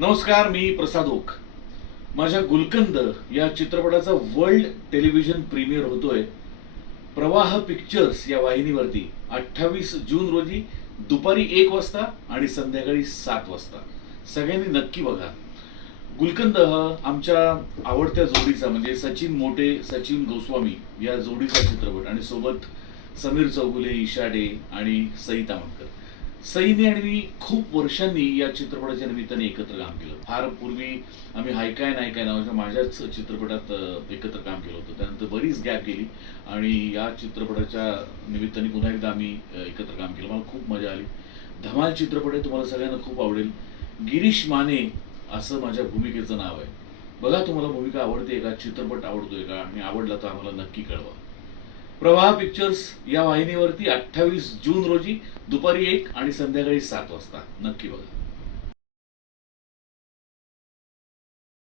नमस्कार, मी प्रसाद ओक. माझ्या गुलकंद या चित्रपटाचा वर्ल्ड टेलिव्हिजन प्रीमियर होतोय प्रवाह पिक्चर्स या वाहिनीवरती 28 जून रोजी दुपारी 1 वाजता आणि संध्याकाळी 7 वाजता. सगळ्यांनी नक्की बघा. गुलकंद हा आमच्या आवडत्या जोडीचा म्हणजे सचिन मोटे सचिन गोस्वामी या जोडीचा चित्रपट आणि सोबत समीर चौगुले, ईशा डे आणि सई तामणकर. सईने आणि मी खूप वर्षांनी या चित्रपटाच्या निमित्ताने एकत्र काम केलं. फार पूर्वी आम्ही हाय काय नाही काय नावाच्या माझ्याच चित्रपटात एकत्र काम केलं होतं. त्यानंतर बरीच गॅप गेली आणि या चित्रपटाच्या निमित्ताने पुन्हा एकदा आम्ही एकत्र काम केलं. मला खूप मजा आली. धमाल चित्रपट आहे, तुम्हाला सगळ्यांना खूप आवडेल. गिरीश माने असं माझ्या भूमिकेचं नाव आहे. बघा, तुम्हाला भूमिका आवडते का, चित्रपट आवडतोय का, आणि आवडला तर आम्हाला नक्की कळवा. प्रवाह पिक्चर्स या वाहिनीवरती 28 जून रोजी दुपारी 1 आणि संध्याकाळी 7 वाजता. नक्की बघा.